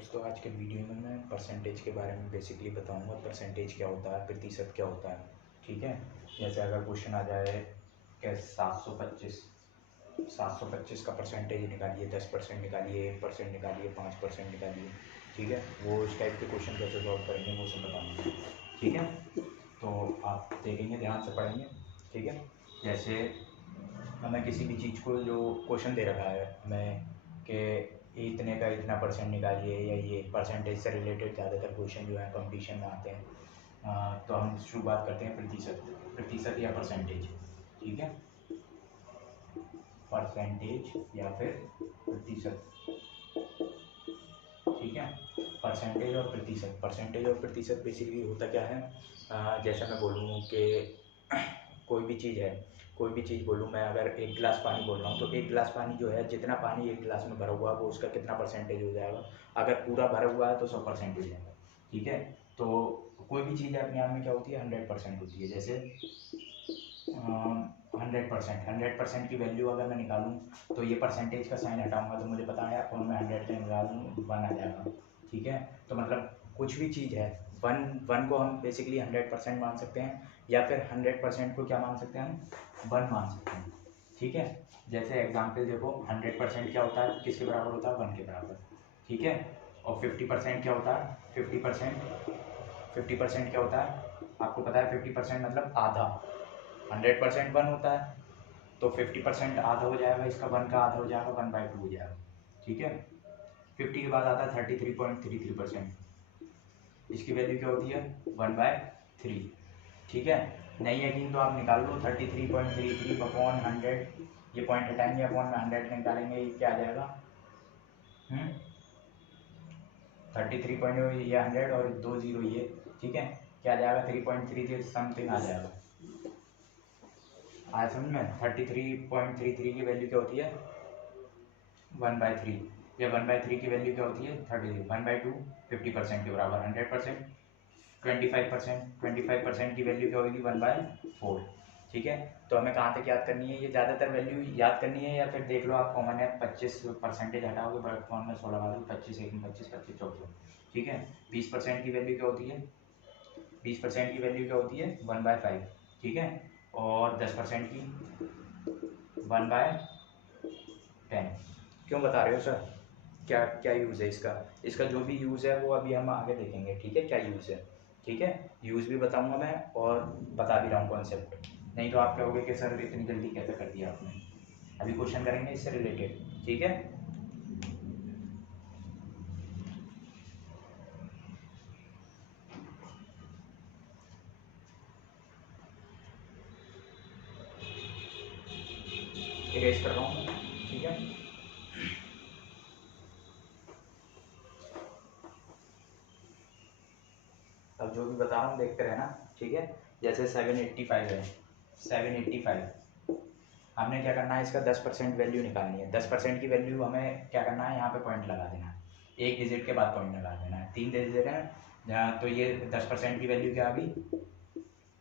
दोस्तों, आज के वीडियो में मैं परसेंटेज के बारे में बेसिकली बताऊंगा। परसेंटेज क्या होता है, प्रतिशत क्या होता है। ठीक है। जैसे अगर क्वेश्चन आ जाए कि 725 का परसेंटेज निकालिए, 10% निकालिए, 1% निकालिए, 5% निकालिए। ठीक है, वो इस टाइप के क्वेश्चन कैसे सॉल्व करेंगे वो सब बताऊँगा। ठीक है, तो आप देखेंगे, ध्यान से पढ़ेंगे। ठीक है, जैसे हमें किसी भी चीज़ को जो क्वेश्चन दे रखा है हमें कि इतने का इतना परसेंट निकालिए, या ये परसेंटेज से रिलेटेड ज़्यादातर क्वेश्चन जो है कंपटीशन में आते हैं। तो हम शुरुआत करते हैं प्रतिशत या परसेंटेज। ठीक है, परसेंटेज या फिर प्रतिशत। ठीक है, परसेंटेज और प्रतिशत बेसिकली होता क्या है। जैसे मैं बोलूँ कि कोई भी चीज़ बोलूँ मैं, अगर 1 गिलास पानी बोल रहा हूँ तो 1 गिलास पानी जो है, जितना पानी 1 गिलास में भरा हुआ है वो उसका कितना परसेंटेज हो जाएगा। अगर पूरा भरा हुआ है तो 100% हो जाएगा। ठीक है, तो कोई भी चीज़ अपने आप में क्या होती है, 100% होती है। जैसे 100% की वैल्यू अगर मैं निकालूँ तो ये परसेंटेज का साइन हटाऊंगा तो मुझे पता है अपन में 100 का निकालूँ 1 आ जाएगा। ठीक है, तो मतलब कुछ भी चीज़ है, वन को हम बेसिकली 100% मान सकते हैं, या फिर 100% को क्या मान सकते हैं, हम 1 मान सकते हैं। ठीक है, जैसे एग्जाम्पल देखो, 100% क्या होता है, किसके बराबर होता है, 1 के बराबर। ठीक है, और 50% क्या होता है, 50% क्या होता है, आपको पता है 50% मतलब आधा। 100% 1 होता है, तो 50% आधा हो जाएगा, इसका 1 का आधा हो जाएगा, 1/2 हो जाएगा। ठीक है, 50 के बाद आता है 33.33%, इसकी वैल्यू क्या होती है, 1/3। ठीक है, नहीं यकीन तो आप निकाल लो, 33.33 अपॉन 100, ये पॉइंट हटाएंगे, अपॉन में 100 निकालेंगे, ये क्या आ जाएगा, 33 पॉइंट, ये 100 और 2 0 ये। ठीक है, क्या आ जाएगा, 3.33 समथिंग आ जाएगा। आज समझ में, 33.33 की वैल्यू क्या होती है, 1/3, या 1/3 की वैल्यू क्या होती है, 33, 1/2, 50% के बराबर 100%, 25% की वैल्यू क्या होगी, 1/4। ठीक है, तो हमें कहाँ तक याद करनी है, ये ज़्यादातर वैल्यू याद करनी है, या फिर देख लो आप कॉमन है, 25% हटाओगे, बड़े फॉर्म में 16 लगा दो, 25 1 25 25 14। ठीक है, 20% की वैल्यू क्या होती है, 20% की वैल्यू क्या होती है, 1/5। ठीक है, और 10% की 1/10। क्यों बता रहे हो सर, क्या क्या यूज़ है इसका जो भी यूज़ है वो अभी हम आगे देखेंगे। ठीक है, क्या यूज़ है। ठीक है, यूज़ भी बताऊंगा मैं, और बता भी रहा हूँ कॉन्सेप्ट। नहीं तो आप कहोगे कि सर इतनी जल्दी कैसे कर दिया आपने। अभी क्वेश्चन करेंगे इससे रिलेटेड। ठीक है, इरेज कर रहा हूँ मैं। ठीक है, अब जो भी बता रहा हूँ देखते रहना। ठीक है, जैसे 785 है, 785 हमने क्या करना है, इसका 10% वैल्यू निकालनी है। 10% की वैल्यू हमें क्या करना है, यहाँ पे पॉइंट लगा देना है, एक डिजिट के बाद पॉइंट लगा देना है, 3 डिजिट है जहाँ, तो ये 10% की वैल्यू क्या आ गई,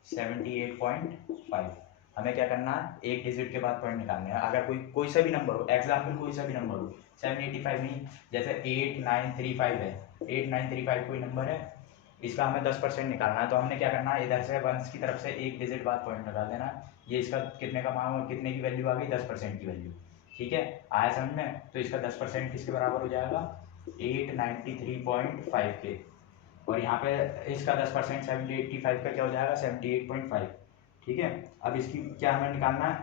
78.5। हमें क्या करना है, एक डिजिट के बाद पॉइंट निकालना है। अगर कोई सा भी नंबर हो, एग्जाम्पल कोई सा भी नंबर हो, 785 नहीं, जैसे 8935 है, 8935 कोई नंबर है, इसका हमें 10% निकालना है। तो हमने क्या करना है, इधर से वंस की तरफ से एक डिजिट बाद पॉइंट लगा देना है। ये इसका कितने का मान, कितने की वैल्यू आ गई, 10% की वैल्यू। ठीक है, आया समझ में, तो इसका 10% किसके बराबर हो जाएगा, 893.5 के, और यहाँ पे इसका 10% 785 का क्या हो जाएगा, 78.5। ठीक है, अब इसकी क्या हमें निकालना है,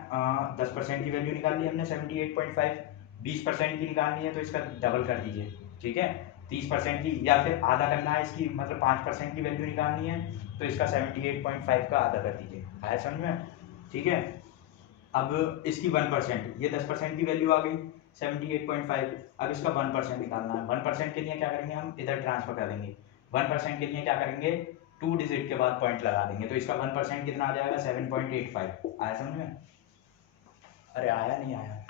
10% की वैल्यू निकाल ली हमने 78.5, 20% की निकालनी है तो इसका डबल कर दीजिए। ठीक है, 30% की, या फिर आधा करना है इसकी, मतलब 5% की वैल्यू निकालनी है तो इसका 78.5 का आधा कर दीजिए। आया समझ में। ठीक है, अब इसकी 1%, ये 10% की वैल्यू आ गई 78.5, अब इसका 1% निकालना है। 1% के लिए क्या करेंगे, हम इधर ट्रांसफर कर देंगे। 1% के लिए क्या करेंगे, 2 डिजिट के बाद पॉइंट लगा देंगे, तो इसका 1% कितना आ जाएगा, 7.85। आया समझ में, अरे आया नहीं आया।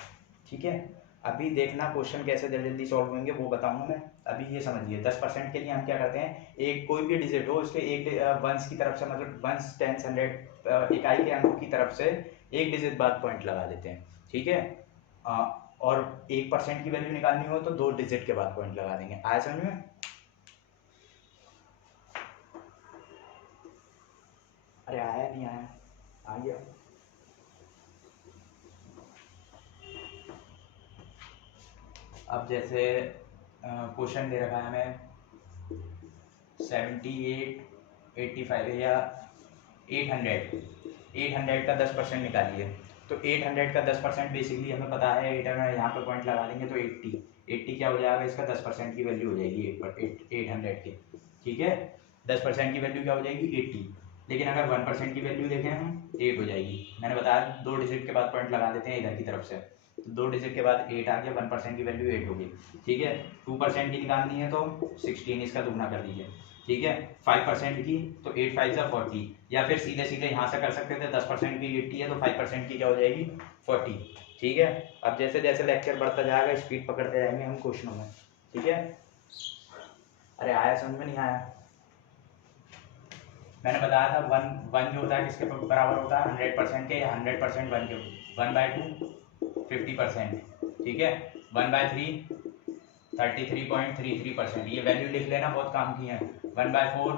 ठीक है, अभी देखना क्वेश्चन कैसे जल्दी जल्दी सॉल्व होंगे वो बताऊंगा मैं। अभी ये समझिए, 10% के लिए हम क्या करते हैं, एक कोई भी डिजिट हो उसके एक वंस की तरफ से, मतलब वंस टेंस हंड्रेड इकाई के अंकों की तरफ से एक डिजिट बाद पॉइंट लगा देते हैं। ठीक है, और 1% की वैल्यू निकालनी हो तो 2 डिजिट के बाद पॉइंट लगा देंगे। आया समझ में? अरे आया नहीं आया? आ गया। अब जैसे क्वेश्चन दे रखा है हमें 78, 85 या 800 का 10% निकालिए। तो 800 का 10% बेसिकली हमें पता है, 800 यहाँ पे पॉइंट लगा देंगे तो 80 क्या हो जाएगा, इसका 10% की वैल्यू हो जाएगी 800 की। ठीक है, 10% की वैल्यू क्या हो जाएगी 80। लेकिन अगर 1% की वैल्यू देखें हम 8 हो जाएगी। मैंने बताया 2 डिजिट के बाद पॉइंट लगा देते हैं इधर की तरफ से, तो 2 डिजिट के बाद 8 आ गया, 1% की वैल्यू 8 होगी। ठीक है, 2% की निकालनी है तो 16 इसका दुगना कर दीजिए। ठीक है, 5% की तो 8 5 जा 40, या फिर सीधे सीधे यहाँ से कर सकते थे, 10% की 80 है तो 5% की क्या हो जाएगी 40। ठीक है, अब जैसे जैसे लेक्चर बढ़ता जाएगा स्पीड पकड़ते जाएंगे हम क्वेश्चनों में। ठीक है, अरे आया समझ में नहीं आया? मैंने बताया था वन जो होता है किसके बराबर होता है 100% के, या 100% 1 के 1/2 50%। ठीक है, 1/3 33.33%। ये वैल्यू लिख लेना, बहुत काम की है। 1/4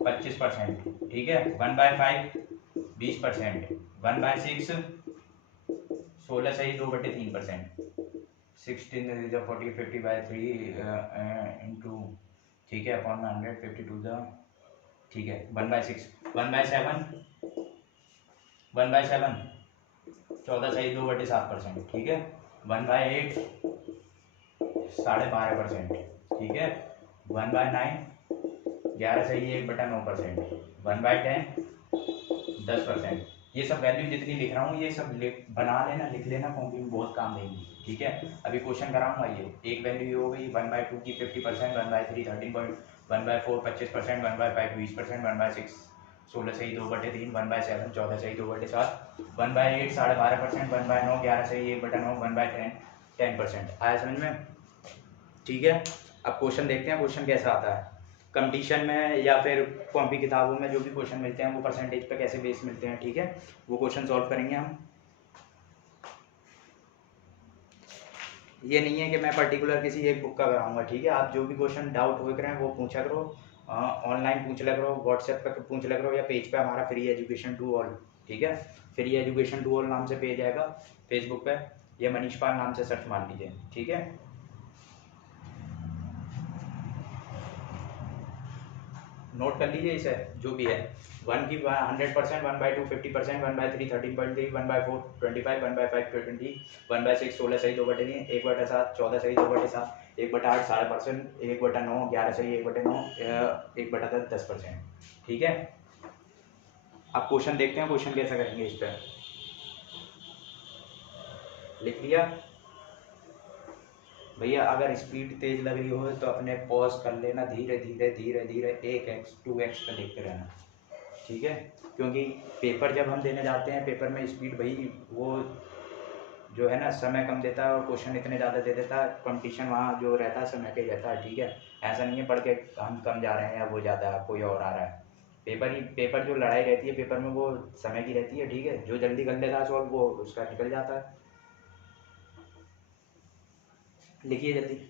25%। ठीक है, 1/5 20%। 1/6 16 सही 2/3%। 16 40 50/3 इंटू, ठीक है, अपॉन 100 52 ठीक है 1/6 1/7 1/7 14 सही 2/7%। ठीक है, 1/8 12.5%। ठीक है, 1/9 11 सही 1/9%। 1/10 10%। ये सब वैल्यू जितनी लिख रहा हूँ ये सब बना लेना, लिख लेना, कॉपी में बहुत काम देंगी। ठीक है, अभी क्वेश्चन कराऊंगा। ये एक वैल्यू ये हो गई 1/2 की 50%, 1/3 13 1/4 25%, 1/5 20%, 1/6 16 सही 2/3, 1/7 14 सही 2/7, 1/8 12.5%, 1/9 11 सही 1/9, 1/10 10%। आया समझ में? ठीक है, अब क्वेश्चन देखते हैं क्वेश्चन कैसा आता है। कंपटीशन में या फिर कॉपी किताबों में जो भी क्वेश्चन मिलते हैं वो परसेंटेज पे कैसे बेस मिलते हैं। ठीक है, वो क्वेश्चन सॉल्व करेंगे हम। ये नहीं है कि मैं पर्टिकुलर किसी एक बुक का कराऊंगा। ठीक है, आप जो भी क्वेश्चन डाउट हो रहे हैं वो पूछा करो, ऑनलाइन पूछ लिया करो, व्हाट्सएप पर पूछ लिया करो, या पेज पे हमारा फ्री एजुकेशन टू ऑल। ठीक है, फ्री एजुकेशन टू ऑल नाम से पेज आएगा फेसबुक पे, या मनीष पाल नाम से सर्च मार लीजिए। ठीक है, नोट कर लीजिए इसे जो भी है। 1 की 100%, 1/2 50%, 1/3 13.3, 1/4 25, 1/5 20, 1/6 16 सही 2/3, 1/7 14 सही 2/7, 1/8 12%, 1/9 11 सही 1/9, 1/10 10%। ठीक है, अब क्वेश्चन देखते हैं क्वेश्चन कैसा करेंगे। इस पर लिख लिया भैया? अगर स्पीड तेज लग रही हो तो अपने पॉज कर लेना, धीरे धीरे धीरे धीरे 1x 2x पे देखते रहना। ठीक है, क्योंकि पेपर जब हम देने जाते हैं पेपर में स्पीड भाई वो जो है ना समय कम देता है और क्वेश्चन इतने ज़्यादा दे देता है। कंपटीशन वहाँ जो रहता है समय पे ही रहता है। ठीक है, ऐसा नहीं है पढ़ के हम कम जा रहे हैं या वो ज़्यादा कोई और आ रहा है। पेपर जो लड़ाई रहती है पेपर में वो समय की रहती है। ठीक है, जो जल्दी कर लेता है सॉल्व वो उसका निकल जाता है। लिखिए जल्दी।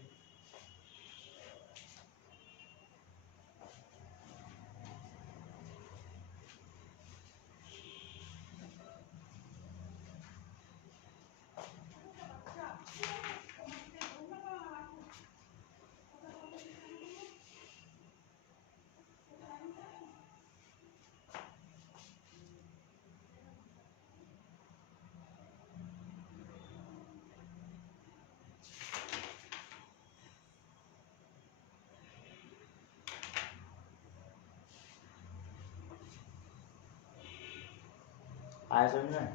आया समझ में?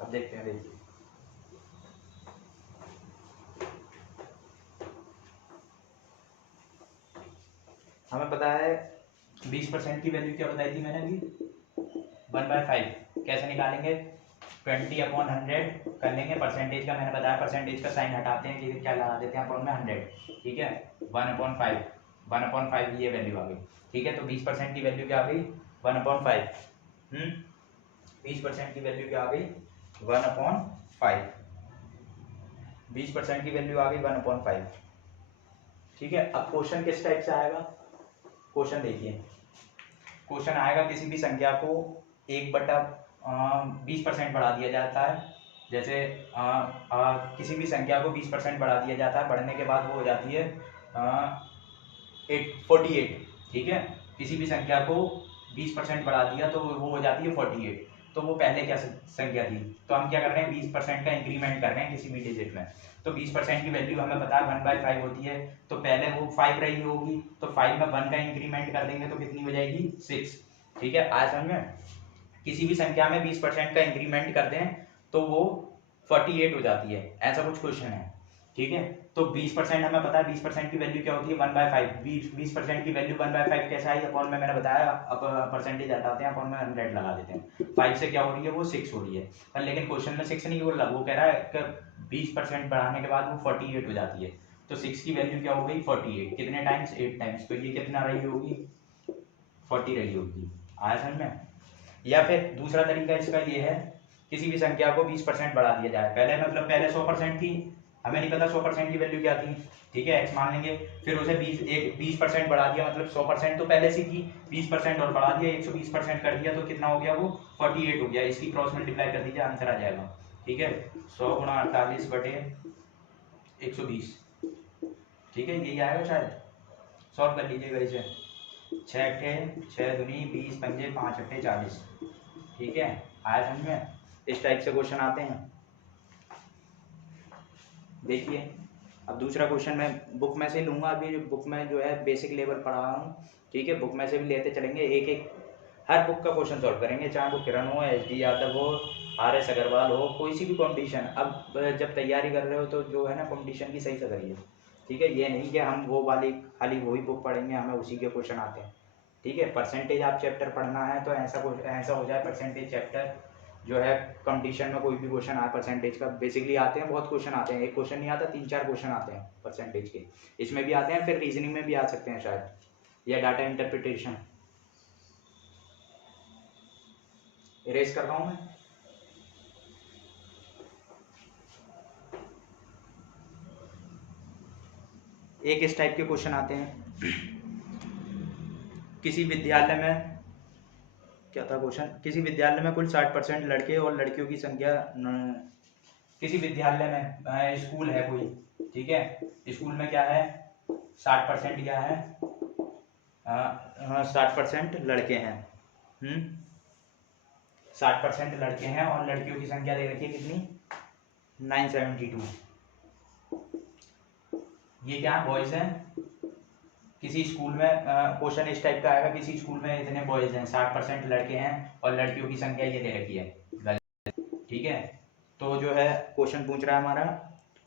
अब देखते हैं, देखिए हमें पता है 20% की वैल्यू क्या बताई थी मैंने अभी 1/5 कैसे निकालेंगे 20/100 कर लेंगे। परसेंटेज का मैंने बताया, परसेंटेज का साइन हटाते हैं कि क्या लगा देते हैं अपॉन में 100। ठीक है, 1/5 1/5 ये वैल्यू आ गई। ठीक है, तो 20% की वैल्यू क्या आ गई 1/5। 20% की वैल्यू क्या आ गई 1/5। 20% की वैल्यू आ गई 1/5। ठीक है, अब क्वेश्चन किस टाइप से आएगा? क्वेश्चन देखिए, क्वेश्चन आएगा किसी भी संख्या को 1/20% बढ़ा दिया जाता है। जैसे किसी भी संख्या को 20% बढ़ा दिया जाता है, बढ़ने के बाद वो हो जाती है 48। ठीक है, किसी भी संख्या को 20% बढ़ा दिया तो वो हो जाती है 48। तो वो पहले क्या संख्या थी? तो हम क्या कर रहे हैं, 20% का इंक्रीमेंट कर रहे हैं किसी भी डिजिट में। तो 20% की वैल्यू हमें पता है 1/5 होती है, तो पहले वो 5 रही होगी, तो 5 में 1 का इंक्रीमेंट कर देंगे तो कितनी हो जाएगी? 6। ठीक है, आज समझ में? किसी भी संख्या में 20% का इंक्रीमेंट कर दें तो वो 48 हो जाती है, ऐसा कुछ क्वेश्चन है। ठीक है, तो 20% हमें पता है 20% की वैल्यू क्या होती है? 1/5। 20% की वैल्यू 1/5 कैसे आई? अपॉन में मैंने बताया, अब परसेंटेज हटाते हैं, अपॉन में 100 लगा देते हैं। 5 से क्या हो रही है? वो 6 हो रही है। पर लेकिन क्वेश्चन में 6 नहीं बोल रहा, वो कह रहा है कि 20% बढ़ाने के बाद वो 48 हो जाती है। तो 6 की वैल्यू क्या हो गई? 48। कितने टाइम्स? 8 टाइम्स। तो ये कितना रही होगी? 40 रही होगी। आया समझ में? या फिर दूसरा तरीका इसका ये है, किसी भी संख्या को 20% बढ़ा दिया जाए। पहले मतलब पहले 100% थी, हमें नहीं पता 100% की वैल्यू क्या थी। ठीक है, x मान लेंगे, फिर उसे 20% बढ़ा दिया, मतलब 100% तो पहले से थी, 20% और बढ़ा दिया, 120% कर दिया, तो कितना हो गया? वो 48 हो गया। इसकी क्रॉस मल्टीप्लाई कर दीजिए, आंसर आ जाएगा। ठीक है, 100 गुणा 48/120। ठीक है, यही आएगा शायद, सॉल्व कर लीजिएगा इसे। 6 अट्ठे 6 दूनी 20, पंजे 5 अट्ठे 40। ठीक है, आया समझ में? इस टाइप से क्वेश्चन आते हैं। देखिए, अब दूसरा क्वेश्चन मैं बुक में से लूँगा, अभी बुक में जो है बेसिक लेवल पढ़ा रहा हूँ। ठीक है, बुक में से भी लेते चलेंगे, एक एक हर बुक का क्वेश्चन सॉल्व करेंगे, चाहे वो किरण हो, SD यादव हो, RS अग्रवाल हो, कोई सी भी कॉम्पिटिशन। अब जब तैयारी कर रहे हो तो जो है ना कॉम्पिटिशन की सही से करिए। ठीक है, ये नहीं कि हम वो वाली खाली वही बुक पढ़ेंगे, हमें उसी के क्वेश्चन आते हैं। ठीक है, परसेंटेज आप चैप्टर पढ़ना है तो ऐसा हो जाए, परसेंटेज चैप्टर जो है कंपटीशन में कोई भी क्वेश्चन आए परसेंटेज का, बेसिकली आते हैं, बहुत क्वेश्चन आते हैं, एक क्वेश्चन नहीं आता, 3-4 क्वेश्चन आते हैं परसेंटेज के। इसमें भी आते हैं, फिर रीजनिंग में भी आ सकते हैं शायद, या डाटा इंटरप्रिटेशन। इरेज कर रहा हूँ मैं। एक इस टाइप के क्वेश्चन आते हैं, किसी विद्यालय में, क्या था क्वेश्चन? किसी विद्यालय में कुल 60% लड़के और लड़कियों की संख्या, किसी विद्यालय में स्कूल है कोई, ठीक है, स्कूल में क्या है? 60% क्या है? 60% लड़के हैं। 60% लड़के हैं और लड़कियों की संख्या दे रखी है कितनी? 972। ये क्या है? बॉयज हैं। किसी स्कूल में क्वेश्चन इस टाइप का आएगा, किसी स्कूल में इतने बॉयज हैं, 60% लड़के हैं और लड़कियों की संख्या ये दे रखी है। ठीक है, तो जो है क्वेश्चन पूछ रहा है हमारा,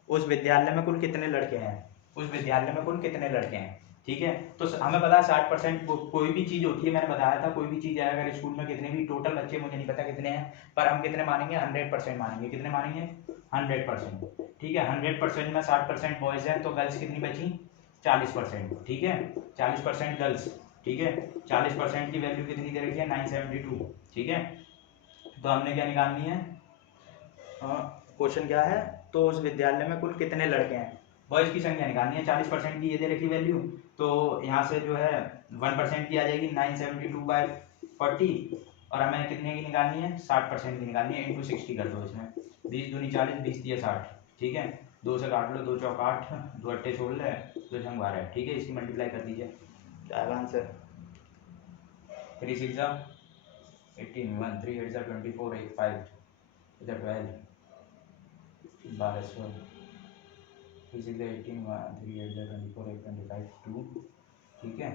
उस विद्यालय में कुल कितने लड़के हैं? उस विद्यालय में कुल कितने लड़के हैं? ठीक है, तो हमें पता है 60% कोई भी चीज़ होती है, मैंने बताया था, कोई भी चीज़ है, अगर स्कूल में कितने भी टोटल बच्चे, मुझे नहीं पता कितने हैं, पर हम कितने मानेंगे? 100% मानेंगे। कितने मानेंगे? 100%। ठीक है, 100% में 60% बॉयज़ हैं, तो गर्ल्स कितनी बची? 40%। ठीक है, 40% गर्ल्स। ठीक है, 40% की वैल्यू कितनी दे रखी है? 972। ठीक है, तो हमने क्या निकालनी है? क्वेश्चन क्या है? तो उस विद्यालय में कुल कितने लड़के हैं, बॉयज की संख्या निकालनी है। 40% की ये दे रखी वैल्यू, तो यहाँ से जो है 1% की आ जाएगी 972/40, और हमें कितने की निकालनी है? 60% की निकालनी है। इंटू 60 कर दो इसमें, 20 दूनी 40, 20 दिए 60। ठीक है, 2 से काट लो, 2 चौक 8, 2 अट्ठे 16, 2 छंग 12। ठीक है, इसकी मल्टीप्लाई कर दीजिए, क्या आएगा आंसर? 3 6 18, 1 3 8 24, 8 5 इधर 12, 12 18 1 3 8 24 8 25 2। ठीक है,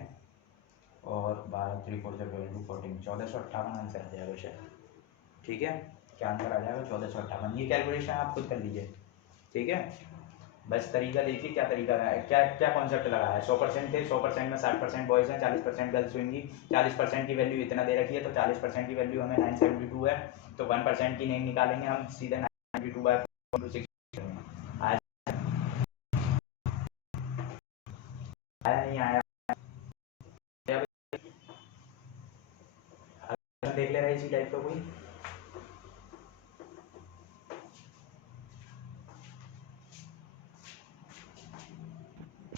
और 12 3 4 12 14, 1458 आंसर आ जाएगा शायद। ठीक है, क्या आंसर आ जाएगा? 1458। ये कैलकुलेशन आप खुद कर लीजिए। ठीक है, बस तरीका देखिए क्या तरीका है, क्या क्या कॉन्सेप्ट लगा है। 100% थे, 100% में 60% बॉयज़ हैं, 40% गर्ल्स होंगी। 40% की वैल्यू इतना दे रखी है, तो 40% की वैल्यू हमें 972 है, तो 1% की नहीं निकालेंगे हम, सीधे 972/6 आया नहीं आया? देख ले रहे इसी टाइप का कोई।